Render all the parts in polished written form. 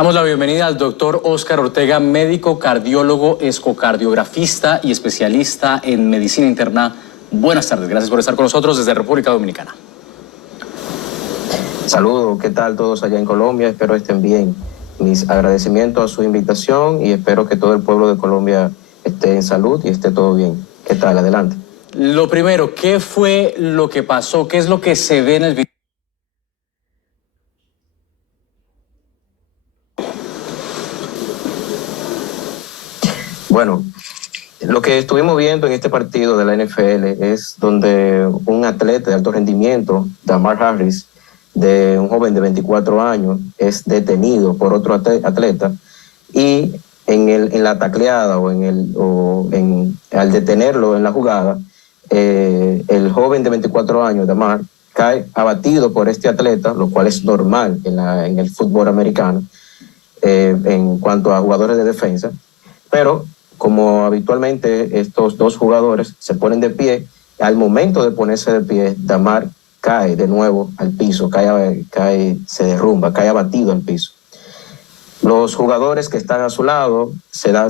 Damos la bienvenida al doctor Óscar Ortega, médico, cardiólogo, ecocardiografista y especialista en medicina interna. Buenas tardes, gracias por estar con nosotros desde República Dominicana. Saludos, ¿qué tal todos allá en Colombia? Espero estén bien. Mis agradecimientos a su invitación y espero que todo el pueblo de Colombia esté en salud y esté todo bien. ¿Qué tal? Adelante. Lo primero, ¿qué fue lo que pasó? ¿Qué es lo que se ve en el video? Bueno, lo que estuvimos viendo en este partido de la NFL es donde un atleta de alto rendimiento, Damar Harris, de un joven de 24 años, es detenido por otro atleta y en la tacleada al detenerlo en la jugada, el joven de 24 años, Damar, cae abatido por este atleta, lo cual es normal en el fútbol americano en cuanto a jugadores de defensa, pero como habitualmente estos dos jugadores se ponen de pie, al momento de ponerse de pie, Damar cae de nuevo al piso, se derrumba, cae abatido al piso. Los jugadores que están a su lado se dan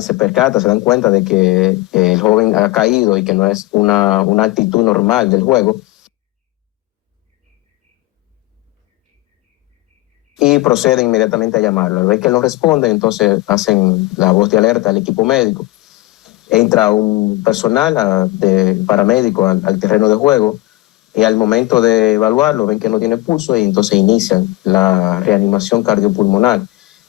cuenta de que el joven ha caído y que no es una actitud normal del juego. Y proceden inmediatamente a llamarlo. Al ver que no responde, entonces hacen la voz de alerta al equipo médico. Entra un personal de paramédico al terreno de juego y al momento de evaluarlo ven que no tiene pulso y entonces inician la reanimación cardiopulmonar.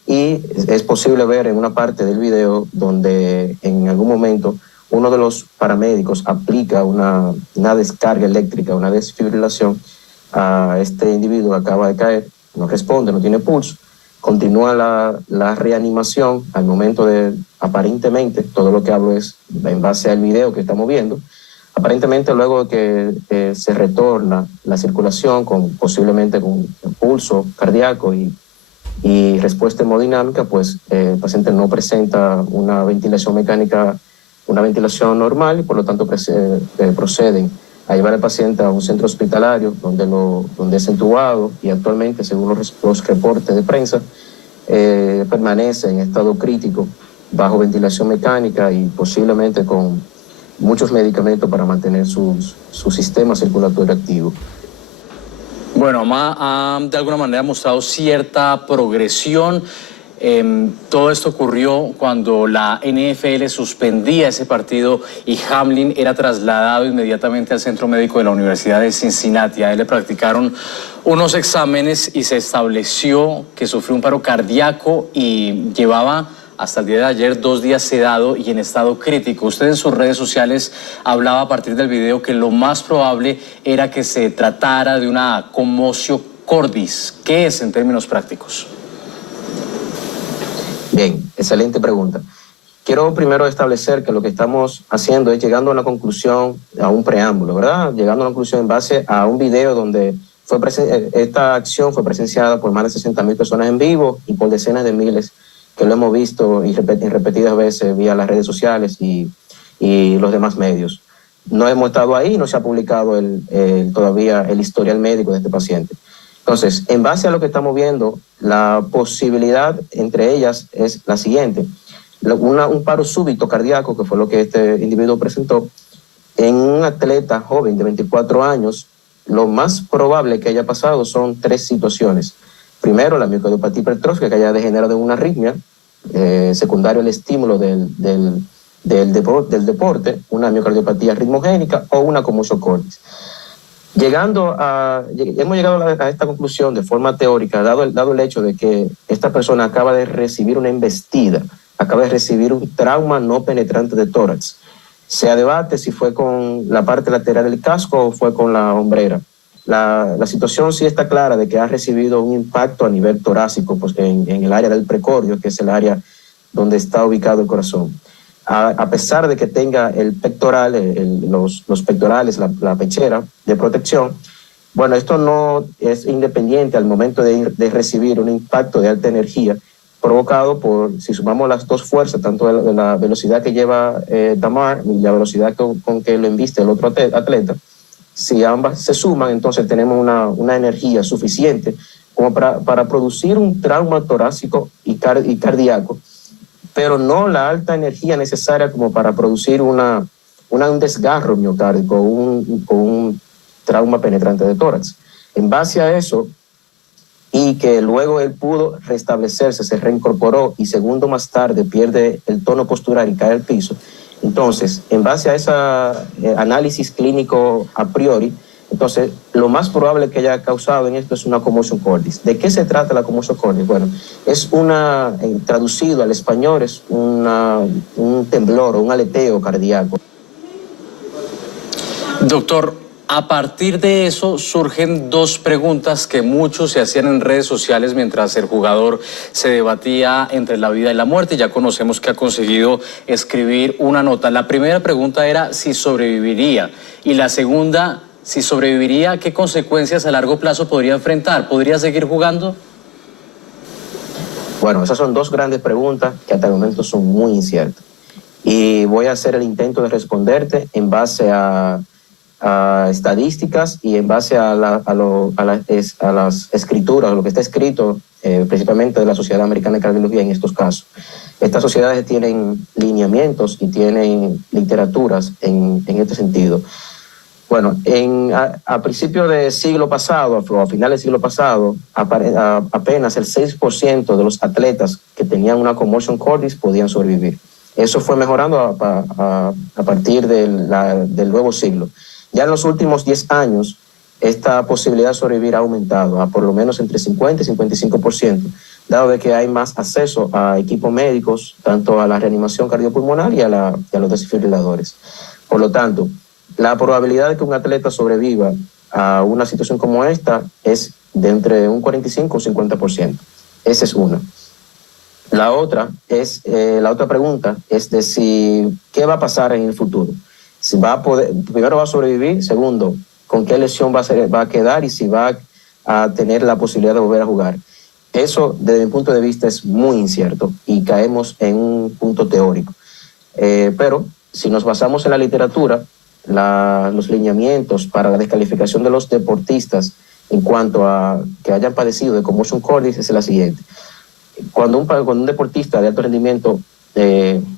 Y es posible ver en una parte del video donde en algún momento uno de los paramédicos aplica una descarga eléctrica, una desfibrilación a este individuo que acaba de caer, no responde, no tiene pulso. Continúa la reanimación al momento de, aparentemente, todo lo que hablo es en base al video que estamos viendo, aparentemente luego de que se retorna la circulación posiblemente con pulso cardíaco y respuesta hemodinámica, pues el paciente no presenta una ventilación mecánica, una ventilación normal y por lo tanto proceden a llevar al paciente a un centro hospitalario donde es entubado y actualmente, según los reportes de prensa, permanece en estado crítico bajo ventilación mecánica y posiblemente con muchos medicamentos para mantener su sistema circulatorio activo. Bueno, ha de alguna manera mostrado cierta progresión. Todo esto ocurrió cuando la NFL suspendía ese partido y Hamlin era trasladado inmediatamente al centro médico de la Universidad de Cincinnati. A él le practicaron unos exámenes y se estableció que sufrió un paro cardíaco y llevaba hasta el día de ayer 2 días sedado y en estado crítico. Usted en sus redes sociales hablaba a partir del video que lo más probable era que se tratara de una conmocio cordis. ¿Qué es en términos prácticos? Bien, excelente pregunta. Quiero primero establecer que lo que estamos haciendo es llegando a una conclusión, a un preámbulo, ¿verdad? Llegando a una conclusión en base a un video donde esta acción fue presenciada por más de 60,000 personas en vivo y por decenas de miles que lo hemos visto en repetidas veces vía las redes sociales y los demás medios. No hemos estado ahí, no se ha publicado todavía el historial médico de este paciente. Entonces, en base a lo que estamos viendo, la posibilidad entre ellas es la siguiente. Un paro súbito cardíaco, que fue lo que este individuo presentó, en un atleta joven de 24 años, lo más probable que haya pasado son 3 situaciones. Primero, la miocardiopatía hipertrófica que haya degenerado en una arritmia, secundario al estímulo del deporte, una miocardiopatía ritmogénica o una conmocio cordis. Hemos llegado a esta conclusión de forma teórica, dado el hecho de que esta persona acaba de recibir una embestida, acaba de recibir un trauma no penetrante de tórax. Se debate si fue con la parte lateral del casco o fue con la hombrera. La situación sí está clara de que ha recibido un impacto a nivel torácico pues, en el área del precordio, que es el área donde está ubicado el corazón. A pesar de que tenga el pectoral, los pectorales, la pechera de protección, bueno, esto no es independiente al momento de recibir un impacto de alta energía provocado por, si sumamos las dos fuerzas, tanto de la velocidad que lleva Damar y la velocidad con que lo embiste el otro atleta, si ambas se suman, entonces tenemos una energía suficiente como para producir un trauma torácico y cardíaco, pero no la alta energía necesaria como para producir un desgarro miocárdico o un trauma penetrante de tórax. En base a eso, y que luego él pudo restablecerse, se reincorporó y segundo más tarde pierde el tono postural y cae al piso. Entonces, en base a ese análisis clínico a priori, entonces lo más probable que haya causado en esto es una commotion cordis. ¿De qué se trata la commotion cordis? Bueno, es traducido al español, es un temblor o un aleteo cardíaco. Doctor, a partir de eso surgen dos preguntas que muchos se hacían en redes sociales mientras el jugador se debatía entre la vida y la muerte. Ya conocemos que ha conseguido escribir una nota. La primera pregunta era si sobreviviría y la segunda, si sobreviviría, ¿qué consecuencias a largo plazo podría enfrentar? ¿Podría seguir jugando? Bueno, esas son dos grandes preguntas que hasta el momento son muy inciertas. Y voy a hacer el intento de responderte en base a estadísticas y en base a las escrituras, lo que está escrito principalmente de la Sociedad Americana de Cardiología en estos casos. Estas sociedades tienen lineamientos y tienen literaturas en este sentido. Bueno, a principios del siglo pasado, o a finales del siglo pasado, apenas el 6% de los atletas que tenían una commotion cordis podían sobrevivir. Eso fue mejorando a partir del nuevo siglo. Ya en los últimos 10 años, esta posibilidad de sobrevivir ha aumentado a por lo menos entre 50 y 55%, dado de que hay más acceso a equipos médicos, tanto a la reanimación cardiopulmonar y a los desfibriladores. Por lo tanto, la probabilidad de que un atleta sobreviva a una situación como esta es de entre un 45 o 50%. Esa es una. La otra pregunta es de qué va a pasar en el futuro. Si primero va a sobrevivir, segundo, con qué lesión va a quedar y si va a tener la posibilidad de volver a jugar. Eso, desde mi punto de vista, es muy incierto y caemos en un punto teórico. Pero si nos basamos en la literatura, los lineamientos para la descalificación de los deportistas en cuanto a que hayan padecido de commotion cordis es la siguiente. Cuando un deportista de alto rendimiento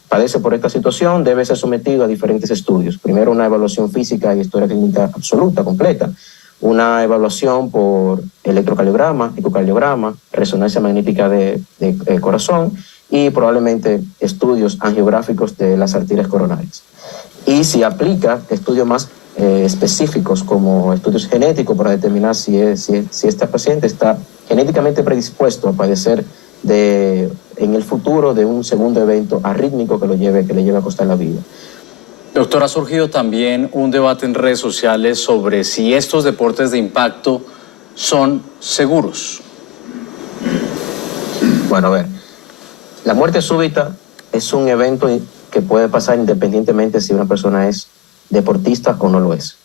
padece por esta situación, debe ser sometido a diferentes estudios. Primero, una evaluación física y historia clínica absoluta, completa. Una evaluación por electrocardiograma, ecocardiograma, resonancia magnética de corazón y probablemente estudios angiográficos de las arterias coronarias. Y si aplica estudios más específicos como estudios genéticos para determinar si este paciente está genéticamente predispuesto a padecer en el futuro de un segundo evento arrítmico que le lleve a costar la vida. Doctor, ha surgido también un debate en redes sociales sobre si estos deportes de impacto son seguros. Bueno, a ver, la muerte súbita es un evento que puede pasar independientemente si una persona es deportista o no lo es.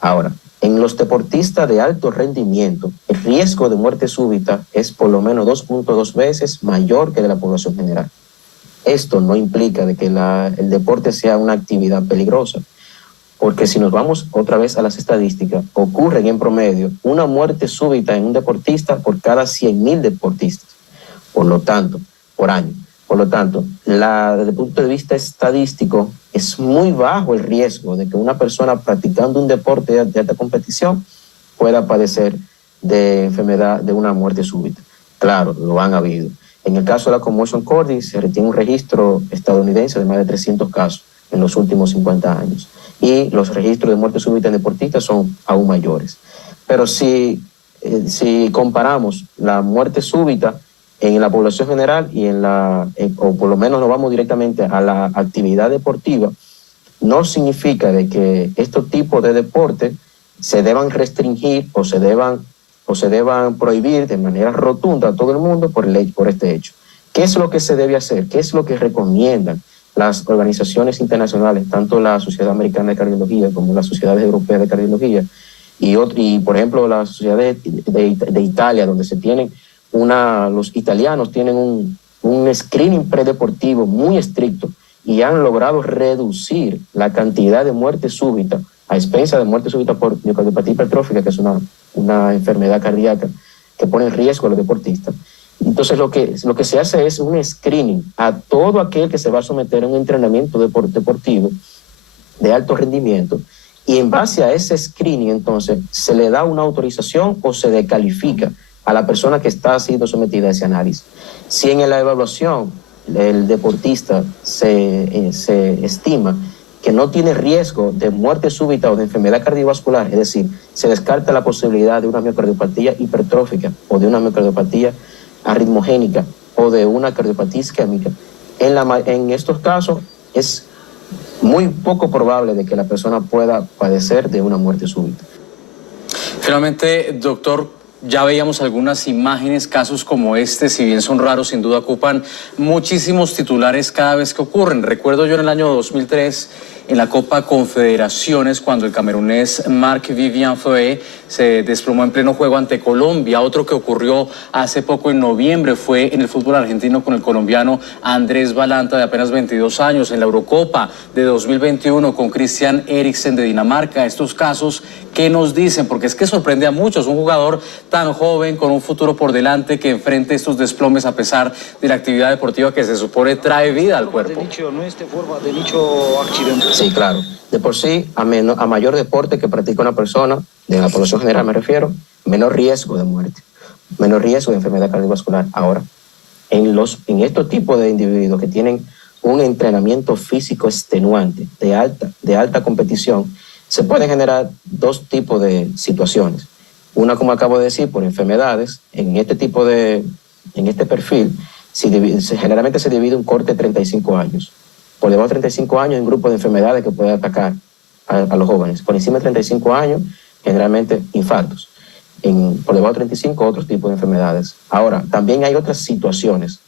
Ahora, en los deportistas de alto rendimiento, el riesgo de muerte súbita es por lo menos 2.2 veces mayor que de la población general. Esto no implica de que el deporte sea una actividad peligrosa, porque si nos vamos otra vez a las estadísticas, ocurren en promedio una muerte súbita en un deportista por cada 100.000 deportistas, por año. Por lo tanto, desde el punto de vista estadístico, es muy bajo el riesgo de que una persona practicando un deporte de alta competición pueda padecer de enfermedad, de una muerte súbita. Claro, lo han habido. En el caso de la commotion cordis, se tiene un registro estadounidense de más de 300 casos en los últimos 50 años. Y los registros de muerte súbita en deportistas son aún mayores. Pero si comparamos la muerte súbita en la población general y o por lo menos nos vamos directamente a la actividad deportiva, no significa de que estos tipos de deportes se deban restringir o se deban prohibir de manera rotunda a todo el mundo por este hecho. ¿Qué es lo que se debe hacer? ¿Qué es lo que recomiendan las organizaciones internacionales, tanto la Sociedad Americana de Cardiología como las sociedades europeas de cardiología y por ejemplo, las sociedades de Italia, donde los italianos tienen un screening predeportivo muy estricto y han logrado reducir la cantidad de muerte súbita a expensa de muerte súbita por miocardiopatía hipertrófica, que es una enfermedad cardíaca que pone en riesgo a los deportistas. Entonces lo que se hace es un screening a todo aquel que se va a someter a un entrenamiento deportivo de alto rendimiento, y en base a ese screening entonces se le da una autorización o se descalifica a la persona que está siendo sometida a ese análisis. Si en la evaluación el deportista se estima que no tiene riesgo de muerte súbita o de enfermedad cardiovascular, es decir, se descarta la posibilidad de una miocardiopatía hipertrófica o de una miocardiopatía arritmogénica o de una cardiopatía isquémica, en estos casos es muy poco probable de que la persona pueda padecer de una muerte súbita. Finalmente, doctor, ya veíamos algunas imágenes, casos como este, si bien son raros, sin duda ocupan muchísimos titulares cada vez que ocurren. Recuerdo yo en el año 2003, en la Copa Confederaciones, cuando el camerunés Marc-Vivien Foé se desplomó en pleno juego ante Colombia. Otro que ocurrió hace poco en noviembre fue en el fútbol argentino con el colombiano Andrés Balanta, de apenas 22 años, en la Eurocopa de 2021 con Christian Eriksen de Dinamarca. Estos casos, ¿qué nos dicen? Porque es que sorprende a muchos, un jugador tan joven, con un futuro por delante, que enfrente estos desplomes a pesar de la actividad deportiva que se supone trae vida al cuerpo. Sí, claro. De por sí, a mayor deporte que practica una persona, de la población general me refiero, menor riesgo de muerte, menor riesgo de enfermedad cardiovascular. Ahora, en estos tipos de individuos que tienen un entrenamiento físico extenuante de alta competición, se pueden generar dos tipos de situaciones. Una, como acabo de decir, por enfermedades. En este perfil, generalmente se divide un corte de 35 años. Por debajo de 35 años hay un grupo de enfermedades que puede atacar a los jóvenes. Por encima de 35 años, generalmente infartos. Por debajo de 35, otros tipos de enfermedades. Ahora, también hay otras situaciones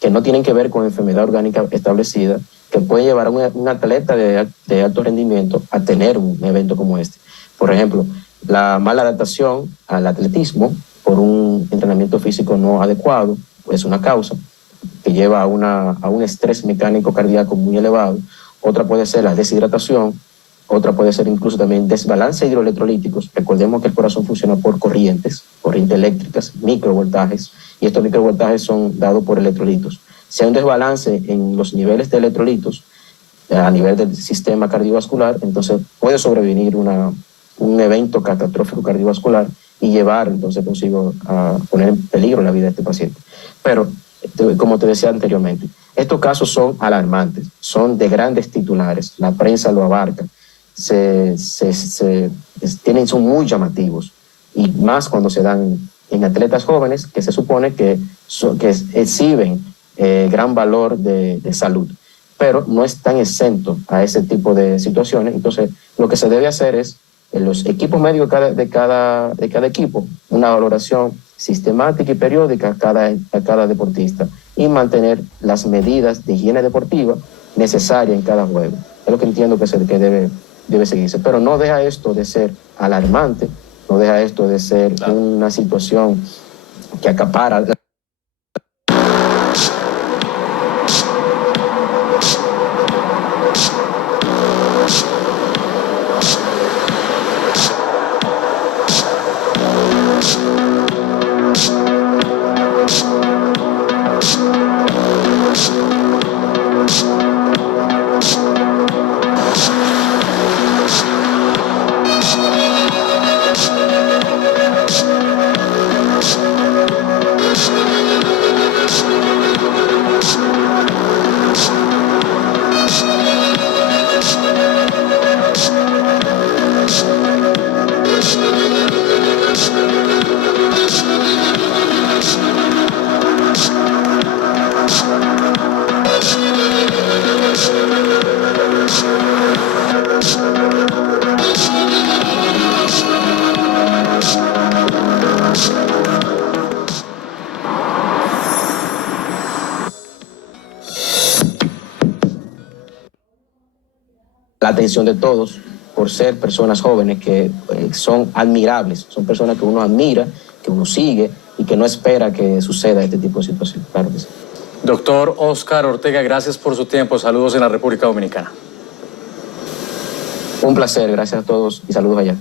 que no tienen que ver con enfermedad orgánica establecida, que pueden llevar a un atleta de alto rendimiento a tener un evento como este. Por ejemplo, la mala adaptación al atletismo por un entrenamiento físico no adecuado es una causa que lleva a un estrés mecánico cardíaco muy elevado. Otra puede ser la deshidratación, otra puede ser incluso también desbalance hidroelectrolíticos. Recordemos que el corazón funciona por corrientes eléctricas, microvoltajes, y estos microvoltajes son dados por electrolitos. Si hay un desbalance en los niveles de electrolitos a nivel del sistema cardiovascular, entonces puede sobrevenir un evento catastrófico cardiovascular y llevar entonces consigo a poner en peligro la vida de este paciente. Pero, como te decía anteriormente, estos casos son alarmantes, son de grandes titulares, la prensa lo abarca, son muy llamativos, y más cuando se dan en atletas jóvenes que se supone que exhiben gran valor de salud, pero no están exentos a ese tipo de situaciones. Entonces, lo que se debe hacer es, en los equipos médicos de cada equipo, una valoración sistemática y periódica a cada deportista, y mantener las medidas de higiene deportiva necesarias en cada juego. Es lo que entiendo que debe seguirse. Pero no deja esto de ser alarmante, no deja esto de ser una situación que acapara. La atención de todos por ser personas jóvenes que son admirables, son personas que uno admira, que uno sigue y que no espera que suceda este tipo de situación. Claro que sí. Doctor Oscar Ortega, gracias por su tiempo. Saludos en la República Dominicana. Un placer, gracias a todos y saludos allá.